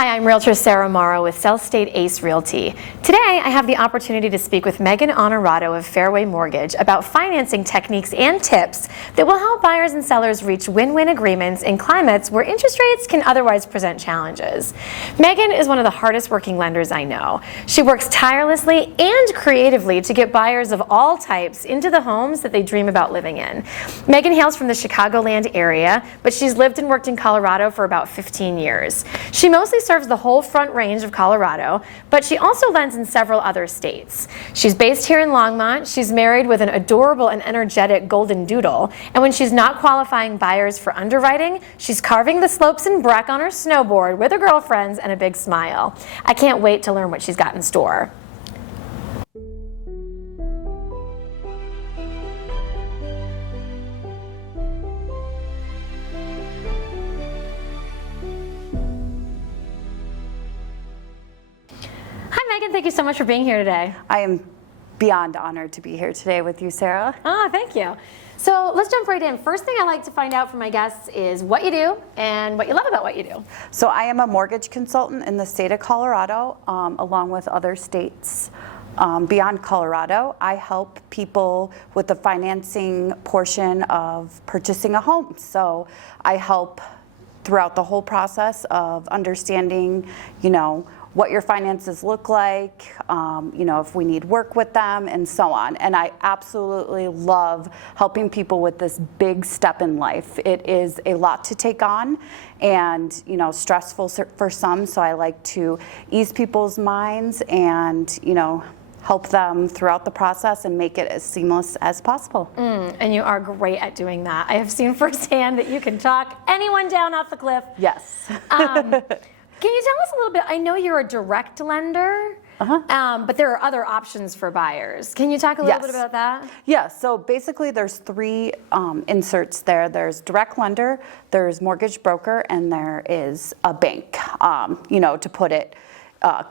Hi, I'm Realtor Sarah Morrow with South State Ace Realty. Today, I have the opportunity to speak with Megan Onorato of Fairway Mortgage about financing techniques and tips that will help buyers and sellers reach win-win agreements in climates where interest rates can otherwise present challenges. Megan is one of the hardest working lenders I know. She works tirelessly and creatively to get buyers of all types into the homes that they dream about living in. Megan hails from the Chicagoland area, but she's lived and worked in Colorado for about 15 years. She mostly serves the whole Front Range of Colorado, but she also lends in several other states. She's based here in Longmont. She's married with an adorable and energetic golden doodle, and when she's not qualifying buyers for underwriting, she's carving the slopes in Breck on her snowboard with her girlfriends and a big smile. I can't wait to learn what she's got in store. Megan, thank you so much for being here today. I am beyond honored to be here today with you, Sarah. Oh, thank you. So let's jump right in. First thing I like to find out from my guests is what you do and what you love about what you do. So I am a mortgage consultant in the state of Colorado, along with other states beyond Colorado. I help people with the financing portion of purchasing a home. So I help throughout the whole process of understanding, what your finances look like, if we need work with them, and so on. And I absolutely love helping people with this big step in life. It is a lot to take on and, stressful for some, so I like to ease people's minds and, help them throughout the process and make it as seamless as possible. And you are great at doing that. I have seen firsthand that you can talk anyone down off the cliff. Yes. Can you tell us a little bit? I know you're a direct lender, but there are other options for buyers. Can you talk a little bit about that? Yeah, so basically there's three inserts there. There's direct lender, there's mortgage broker, and there is a bank, to put it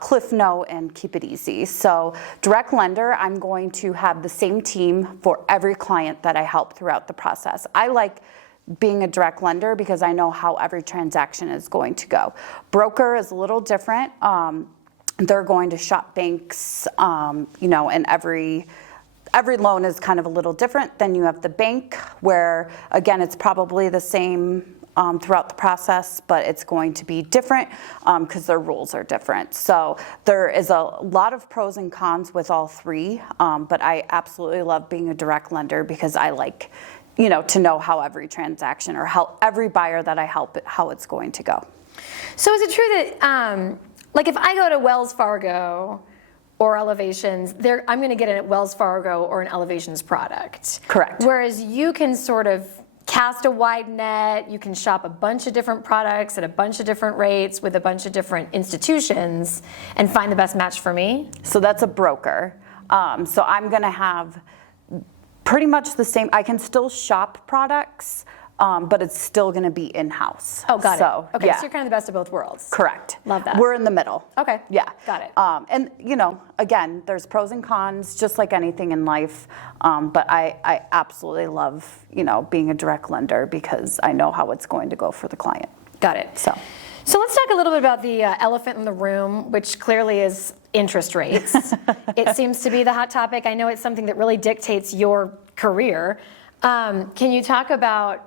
cliff note and keep it easy. So direct lender, I'm going to have the same team for every client that I help throughout the process. I like being a direct lender because I know how every transaction is going to go. Broker is a little different. They're going to shop banks, and every loan is kind of a little different. Then you have the bank where, again, it's probably the same throughout the process, but it's going to be different because their rules are different. So there is a lot of pros and cons with all three, but I absolutely love being a direct lender because I like to know how every transaction or how every buyer that I help, how it's going to go. So is it true that, if I go to Wells Fargo or Elevations, I'm going to get a Wells Fargo or an Elevations product? Correct. Whereas you can sort of cast a wide net, you can shop a bunch of different products at a bunch of different rates with a bunch of different institutions and find the best match for me? So that's a broker. So I'm going to have pretty much the same. I can still shop products, but it's still going to be in-house. Oh, got it. Okay, so you're kind of the best of both worlds. Correct. Love that. We're in the middle. Okay. Yeah. Got it. And, again, there's pros and cons, just like anything in life. But I absolutely love, being a direct lender because I know how it's going to go for the client. Got it. So let's talk a little bit about the elephant in the room, which clearly is interest rates. It seems to be the hot topic. I know it's something that really dictates your career. Can you talk about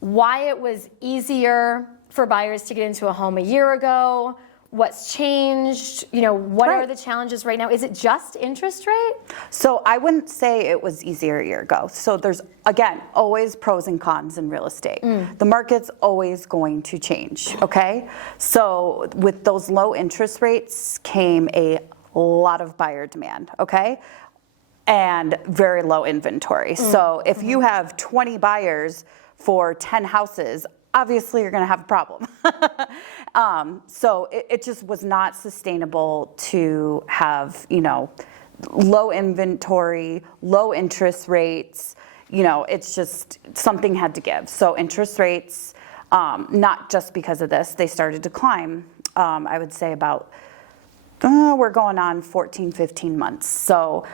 why it was easier for buyers to get into a home a year ago? What's changed? What are the challenges right now? Is it just interest rate? So I wouldn't say it was easier a year ago. So there's, again, always pros and cons in real estate. The market's always going to change, okay? So with those low interest rates came a lot of buyer demand, okay? And very low inventory. So if you have 20 buyers for 10 houses, obviously you're going to have a problem. So it just was not sustainable to have, low inventory, low interest rates. It's just something had to give. So interest rates, not just because of this, they started to climb. I would say about, we're going on 14, 15 months. So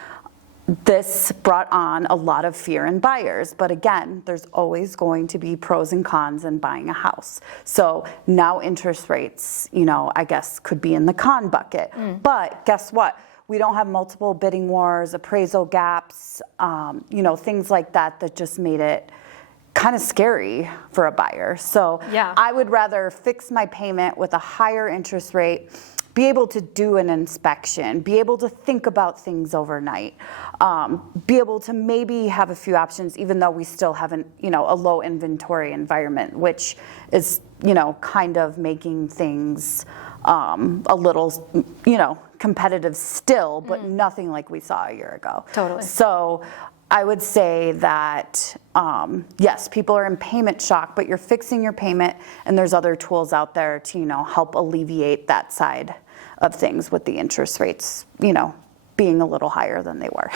this brought on a lot of fear in buyers. But again, there's always going to be pros and cons in buying a house. So now interest rates, I guess could be in the con bucket. But guess what? We don't have multiple bidding wars, appraisal gaps, things like that just made it kind of scary for a buyer. So yeah. I would rather fix my payment with a higher interest rate, be able to do an inspection, be able to think about things overnight, be able to maybe have a few options, even though we still have a low inventory environment, which is, kind of making things a little, competitive still, but nothing like we saw a year ago. Totally. So I would say that, yes, people are in payment shock, but you're fixing your payment, and there's other tools out there to, help alleviate that side of things with the interest rates, being a little higher than they were.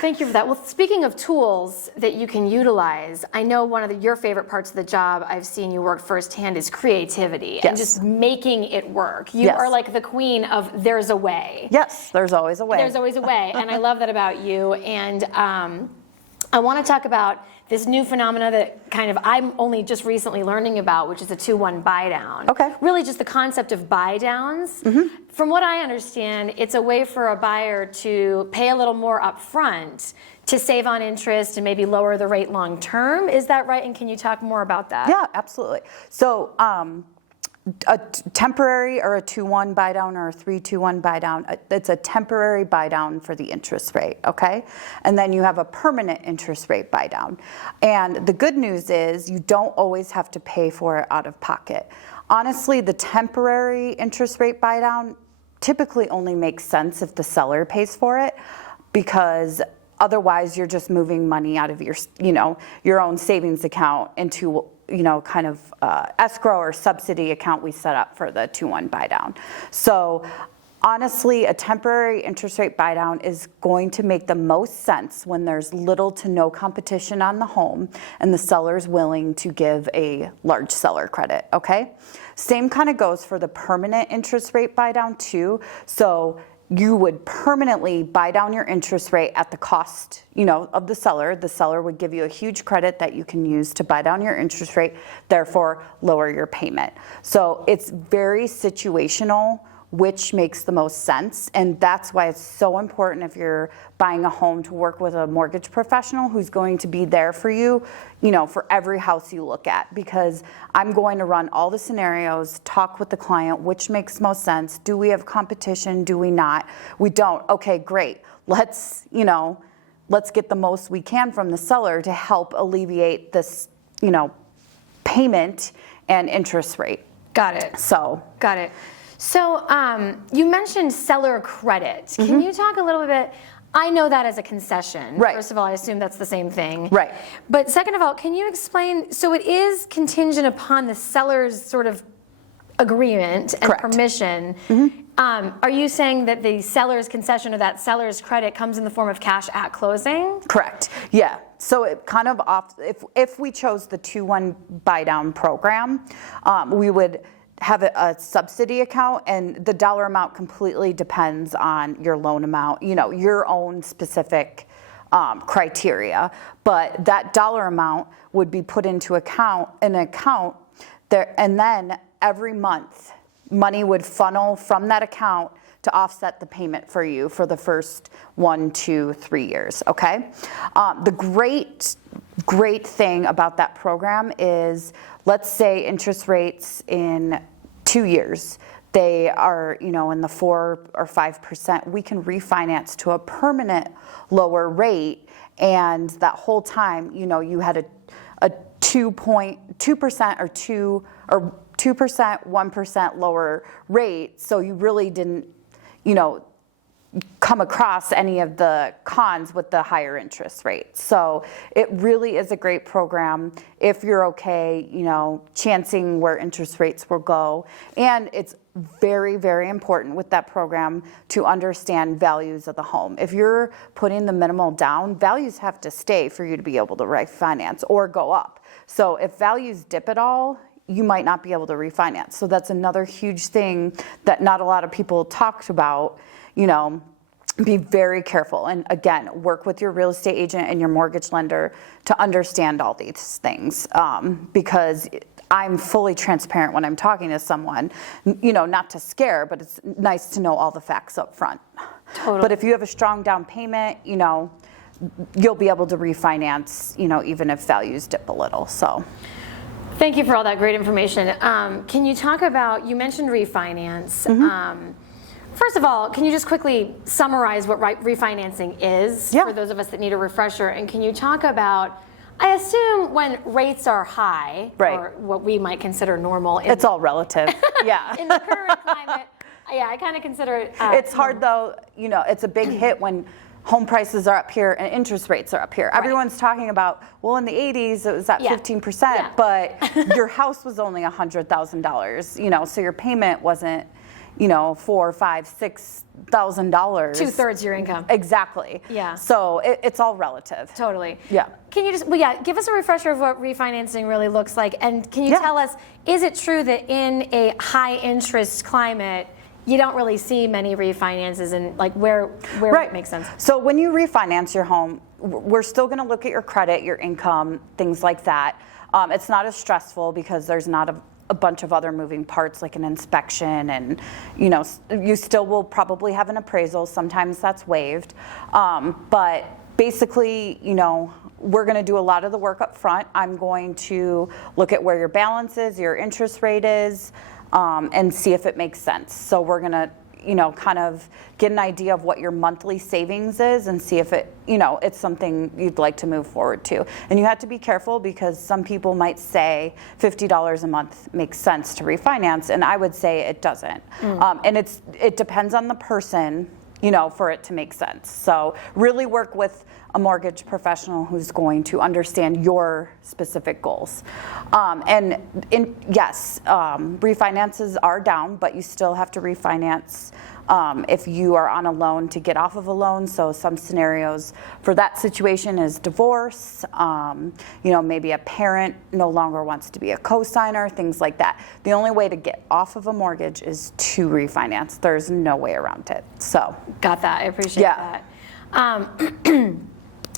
Thank you for that. Well, speaking of tools that you can utilize, I know one of your favorite parts of the job I've seen you work firsthand is creativity and just making it work. You are like the queen of there's a way. Yes, there's always a way. There's always a way, and I love that about you. And I want to talk about this new phenomena that I'm only just recently learning about, which is a 2-1 buy down. Okay. Really just the concept of buy downs. From what I understand, it's a way for a buyer to pay a little more upfront to save on interest and maybe lower the rate long term. Is that right? And can you talk more about that? Yeah, absolutely. So a temporary or a 2-1 buy down or a 3-2-1 buy down, it's a temporary buy down for the interest rate, okay? And then you have a permanent interest rate buy down. And the good news is you don't always have to pay for it out of pocket. Honestly, the temporary interest rate buy down typically only makes sense if the seller pays for it, because otherwise you're just moving money out of your own savings account into kind of escrow or subsidy account we set up for the 2-1 buy down. So honestly, a temporary interest rate buy down is going to make the most sense when there's little to no competition on the home and the seller's willing to give a large seller credit, okay? Same kind of goes for the permanent interest rate buy down too. So you would permanently buy down your interest rate at the cost, of the seller. The seller would give you a huge credit that you can use to buy down your interest rate, therefore lower your payment. So it's very situational, which makes the most sense. And that's why it's so important if you're buying a home to work with a mortgage professional who's going to be there for you, for every house you look at, because I'm going to run all the scenarios, talk with the client, which makes most sense. Do we have competition? Do we not? We don't. Okay, great. Let's get the most we can from the seller to help alleviate this, payment and interest rate. Got it. Got it. So you mentioned seller credit. Can you talk a little bit? I know that as a concession. Right. First of all, I assume that's the same thing. Right. But second of all, can you explain, so it is contingent upon the seller's sort of agreement and Correct. Permission. Are you saying that the seller's concession or that seller's credit comes in the form of cash at closing? Correct. Yeah. So it kind of if we chose the 2-1 buy down program, we would have a subsidy account, and the dollar amount completely depends on your loan amount, your own specific criteria. But that dollar amount would be put into an account there, and then every month money would funnel from that account to offset the payment for you for the first 1, 2, 3 years, okay? The great thing about that program is, let's say interest rates in 2 years, they are, in the 4 or 5%, we can refinance to a permanent lower rate. And that whole time, you had a 2% or 2%, 1% lower rate. So you really didn't, come across any of the cons with the higher interest rate. So it really is a great program if you're okay, chancing where interest rates will go. And it's very, very important with that program to understand values of the home. If you're putting the minimal down, values have to stay for you to be able to refinance or go up. So if values dip at all, you might not be able to refinance. So that's another huge thing that not a lot of people talked about, be very careful. And again, work with your real estate agent and your mortgage lender to understand all these things, because I'm fully transparent when I'm talking to someone, not to scare, but it's nice to know all the facts up front. Totally. But if you have a strong down payment, you'll be able to refinance, even if values dip a little. So. Thank you for all that great information. Can you talk about, you mentioned refinance. First of all, can you just quickly summarize what refinancing is for those of us that need a refresher? And can you talk about, I assume when rates are high, or what we might consider normal. It's all relative. Yeah. In the current climate, I kind of consider it. It's hard though, it's a big hit when home prices are up here and interest rates are up here. Everyone's talking about, well, in the 80s it was at 15%, but your house was only $100,000, so your payment wasn't, $4,000, $5,000, $6,000. 2/3 your income. Exactly. Yeah. So it's all relative. Totally. Yeah. Can you just, give us a refresher of what refinancing really looks like, and can you tell us, is it true that in a high interest climate, you don't really see many refinances, and where would it make sense? So when you refinance your home, we're still going to look at your credit, your income, things like that. It's not as stressful because there's not a bunch of other moving parts like an inspection, and you still will probably have an appraisal. Sometimes that's waived, but basically, we're going to do a lot of the work up front. I'm going to look at where your balance is, your interest rate is, and see if it makes sense. So we're going to, kind of get an idea of what your monthly savings is and see if it, it's something you'd like to move forward to. And you have to be careful because some people might say $50 a month makes sense to refinance, and I would say it doesn't. And it depends on the person, for it to make sense. So really work with a mortgage professional who's going to understand your specific goals. Refinances are down, but you still have to refinance if you are on a loan to get off of a loan. So some scenarios for that situation is divorce, maybe a parent no longer wants to be a co-signer, things like that. The only way to get off of a mortgage is to refinance. There's no way around it. So got that. I appreciate that.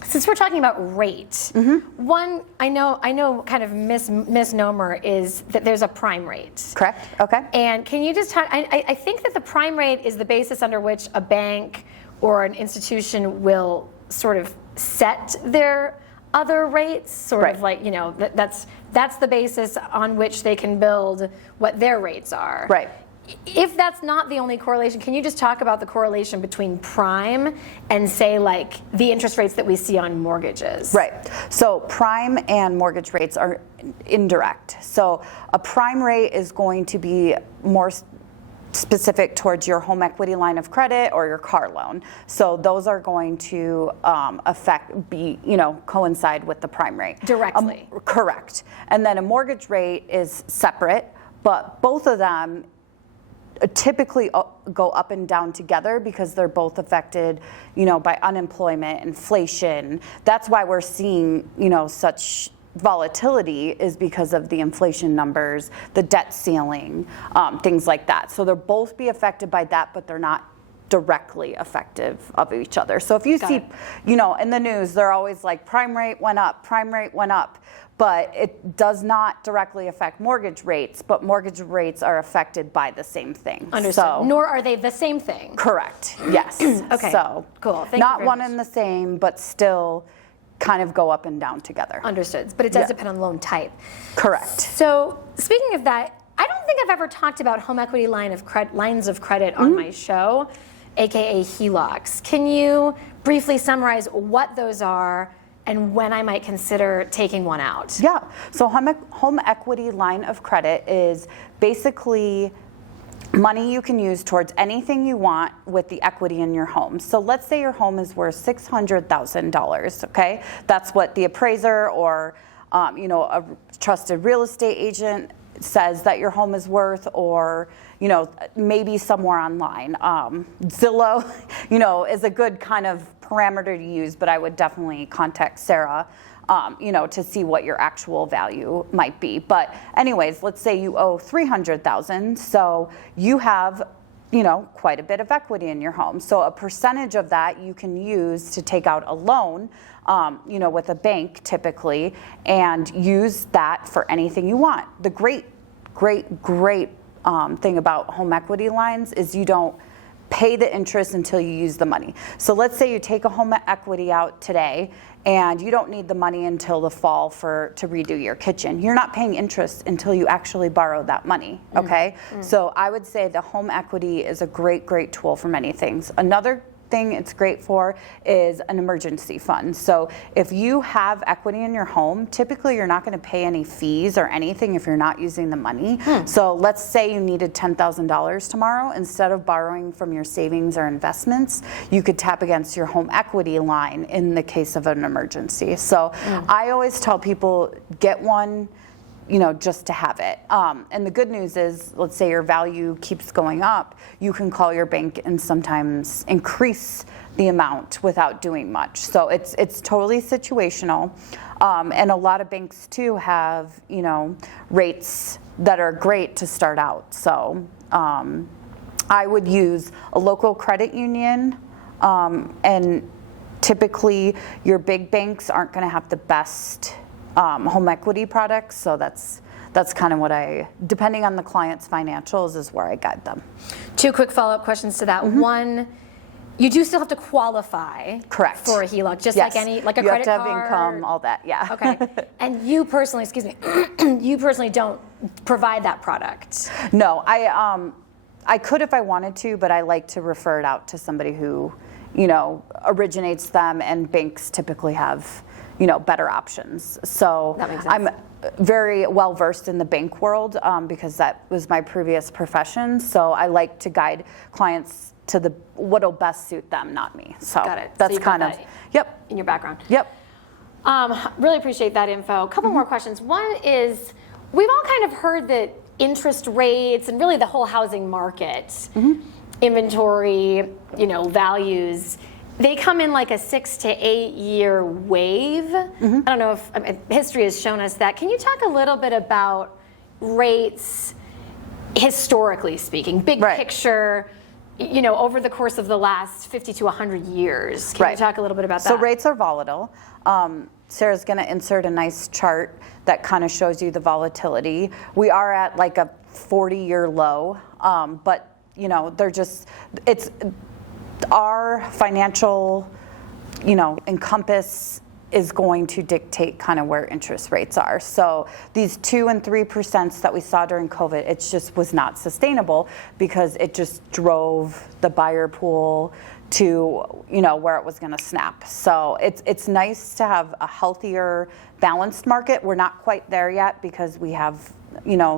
Since we're talking about rate, one I know kind of misnomer is that there's a prime rate. Correct. Okay. And can you just talk? I think that the prime rate is the basis under which a bank or an institution will sort of set their other rates, sort of like, that's the basis on which they can build what their rates are. Right. If that's not the only correlation, can you just talk about the correlation between prime and, say, like the interest rates that we see on mortgages? Right. So prime and mortgage rates are indirect. So a prime rate is going to be more specific towards your home equity line of credit or your car loan. So those are going to coincide with the prime rate. Directly. Correct. And then a mortgage rate is separate, but both of them typically go up and down together because they're both affected, by unemployment, inflation. That's why we're seeing, such volatility, is because of the inflation numbers, the debt ceiling, things like that. So they'll both be affected by that, but they're not directly effective of each other. So if you see, in the news, they're always like prime rate went up, but it does not directly affect mortgage rates, but mortgage rates are affected by the same thing. Understood. So, nor are they the same thing. Correct. Yes. Okay. So cool. Thank you not very one much. and the same, but still kind of go up and down together. Understood. But it does depend on loan type. Correct. So speaking of that, I don't think I've ever talked about home equity lines of credit on my show, aka HELOCs. Can you briefly summarize what those are and when I might consider taking one out? Yeah. So home equity line of credit is basically money you can use towards anything you want with the equity in your home. So let's say your home is worth $600,000, okay? That's what the appraiser or a trusted real estate agent says that your home is worth, or maybe somewhere online. Zillow, is a good kind of parameter to use, but I would definitely contact Sarah, to see what your actual value might be. But anyways, let's say you owe $300,000, so you have quite a bit of equity in your home. So a percentage of that you can use to take out a loan, with a bank typically, and use that for anything you want. The great thing about home equity lines is you don't pay the interest until you use the money. So let's say you take a home equity out today and you don't need the money until the fall to redo your kitchen. You're not paying interest until you actually borrow that money, okay? So I would say the home equity is a great tool for many things. Another thing it's great for is an emergency fund. So if you have equity in your home, typically you're not going to pay any fees or anything if you're not using the money. So let's say you needed $10,000 tomorrow. Instead of borrowing from your savings or investments, you could tap against your home equity line in the case of an emergency. So I always tell people, get one, just to have it. And the good news is, let's say your value keeps going up, you can call your bank and sometimes increase the amount without doing much. So it's totally situational. And a lot of banks too have, rates that are great to start out. So I would use a local credit union, and typically your big banks aren't going to have the best home equity products, so that's kind of what depending on the client's financials, is where I guide them. 2 quick follow-up questions to that. One, you do still have to qualify Correct. for a HELOC, just Yes. like a you credit card. You have to have income, all that, yeah. Okay. And you personally, you personally don't provide that product. No, I could if I wanted to, but I like to refer it out to somebody who, originates them, and banks typically have better options. So that makes sense. I'm very well versed in the bank world because that was my previous profession. So I like to guide clients to what'll best suit them, not me. So Got it. that's So you've got kind of that in your background. Yep. Really appreciate that info. A couple more questions. One is, we've all kind of heard that interest rates and really the whole housing market, inventory, values, they come in like a 6 to 8 year wave. I don't know if history has shown us that. Can you talk a little bit about rates, historically speaking, big picture, over the course of the last 50 to 100 years? Can you talk a little bit about that? So rates are volatile. Sarah's going to insert a nice chart that kind of shows you the volatility. We are at like a 40-year low, but it's our financial, encompass is going to dictate kind of where interest rates are. So these 2% and 3% that we saw during COVID, it just was not sustainable because it just drove the buyer pool to, where it was going to snap. So it's nice to have a healthier, balanced market. We're not quite there yet because we have,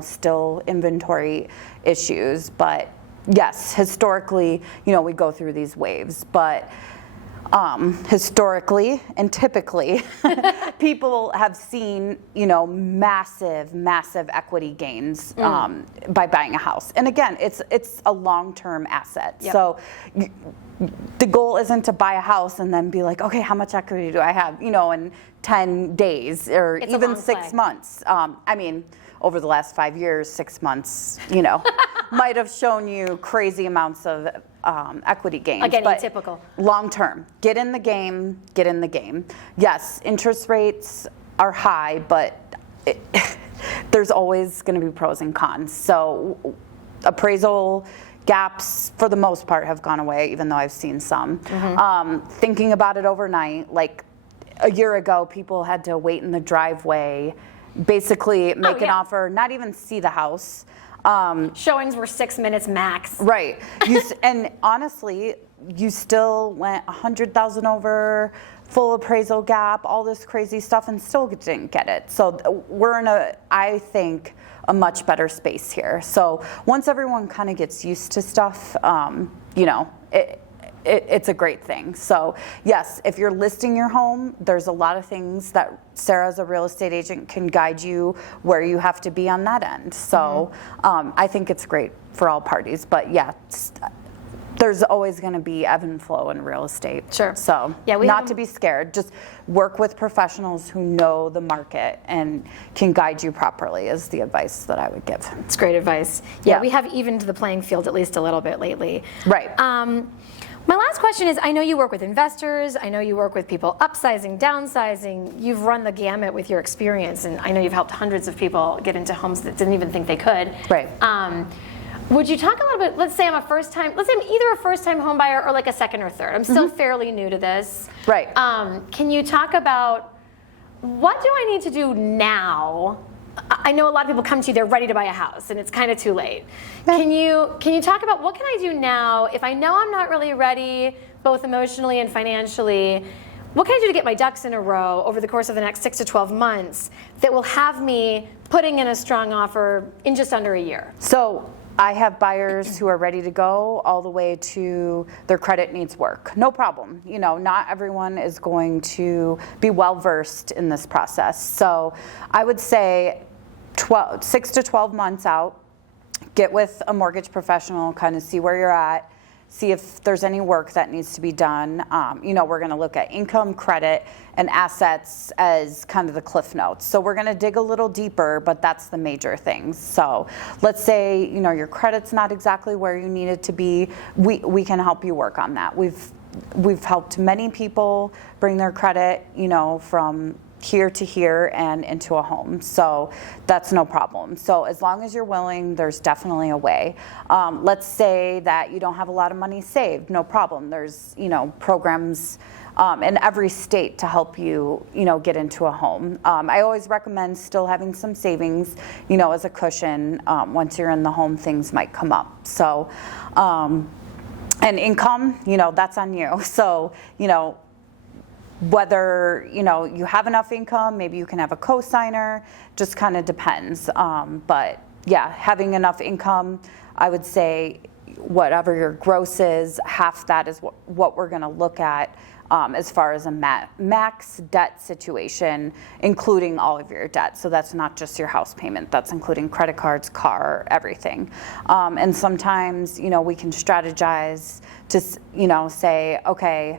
still inventory issues, but yes, historically, we go through these waves, but historically and typically, people have seen, massive equity gains by buying a house. And again, it's a long-term asset. Yep. So the goal isn't to buy a house and then be like, okay, how much equity do I have, in 10 days or even 6 months. Over the last 5 years, 6 months, might have shown you crazy amounts of equity gains. Again, typical. Long term, get in the game. Yes, interest rates are high, but there's always going to be pros and cons. So appraisal gaps, for the most part, have gone away, even though I've seen some. Thinking about it overnight, like a year ago, people had to wait in the driveway, basically make an offer, not even see the house. Showings were 6 minutes max. Right. And honestly, you still went 100,000 over, full appraisal gap, all this crazy stuff, and still didn't get it. So we're in I think, a much better space here. So once everyone kind of gets used to stuff, it's a great thing. So yes, if you're listing your home, there's a lot of things that Sarah as a real estate agent can guide you where you have to be on that end. So I think it's great for all parties. But yeah, there's always going to be ebb and flow in real estate. Sure. So yeah, not to be scared. Just work with professionals who know the market and can guide you properly is the advice that I would give. It's great advice. Yeah, Yeah. we have evened the playing field at least a little bit lately. Right. My last question is, I know you work with investors, I know you work with people upsizing, downsizing, you've run the gamut with your experience, and I know you've helped hundreds of people get into homes that didn't even think they could. Right. Would you talk a little bit, let's say I'm either a first-time home buyer or like a second or third. I'm still fairly new to this. Right. Can you talk about what do I need to do now? I know a lot of people come to you, they're ready to buy a house, and it's kind of too late. Yeah. Can you talk about what can I do now if I know I'm not really ready, both emotionally and financially? What can I do to get my ducks in a row over the course of the next 6 to 12 months that will have me putting in a strong offer in just under a year? So I have buyers who are ready to go all the way to their credit needs work. No problem. You know, not everyone is going to be well versed in this process. So I would say 6 to 12 months out, get with a mortgage professional, kind of see where you're at, see if there's any work that needs to be done. You know, we're going to look at income, credit, and assets as kind of the cliff notes. So we're going to dig a little deeper, but that's the major things. So let's say, you know, your credit's not exactly where you need it to be. We can help you work on that. We've helped many people bring their credit, you know, from here to here and into a home. So that's no problem. So as long as you're willing, there's definitely a way. Let's say that you don't have a lot of money saved, no problem. There's, you know, programs in every state to help you, you know, get into a home. I always recommend still having some savings, you know, as a cushion. Once you're in the home, things might come up. So, and income, you know, that's on you. So, you know, whether, you know, you have enough income, maybe you can have a co-signer, just kind of depends. But yeah, having enough income, I would say whatever your gross is, half that is what we're going to look at as far as a max debt situation, including all of your debt. So that's not just your house payment, that's including credit cards, car, everything. And sometimes, you know, we can strategize to, you know, say, okay,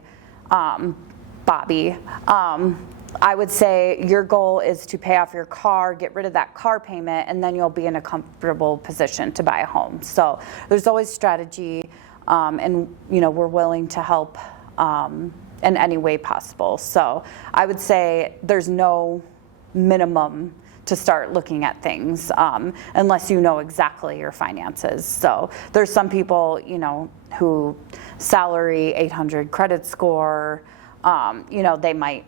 Bobby, I would say your goal is to pay off your car, get rid of that car payment, and then you'll be in a comfortable position to buy a home. So there's always strategy, and you know, we're willing to help in any way possible. So I would say there's no minimum to start looking at things unless you know exactly your finances. So there's some people, you know, who salary 800 credit score, you know, they might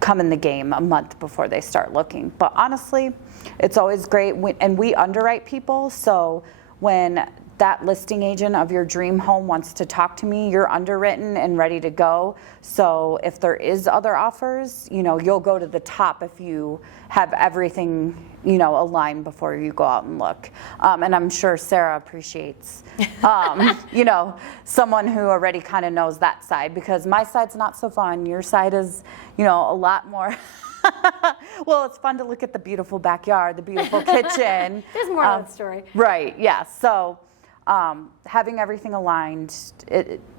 come in the game a month before they start looking. But honestly, it's always great, and we underwrite people, so when that listing agent of your dream home wants to talk to me, you're underwritten and ready to go. So if there is other offers, you know, you'll go to the top if you have everything, you know, aligned before you go out and look. And I'm sure Sarah appreciates, you know, someone who already kind of knows that side, because my side's not so fun. Your side is, you know, a lot more. Well, it's fun to look at the beautiful backyard, the beautiful kitchen. There's more to that story. Right, yeah. So having everything aligned,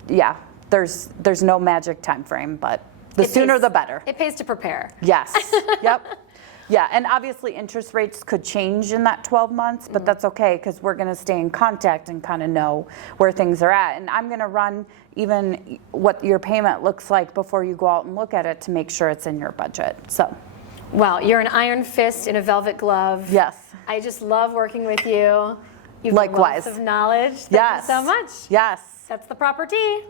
yeah, there's no magic time frame, but the sooner the better. It pays to prepare. Yes, yep. Yeah, and obviously interest rates could change in that 12 months, but that's okay, because we're going to stay in contact and kind of know where things are at. And I'm going to run even what your payment looks like before you go out and look at it to make sure it's in your budget. So, well, you're an iron fist in a velvet glove. yes. I just love working with you. You've Likewise. a wealth of knowledge. Thank you so much. Yes. That's the proper tea.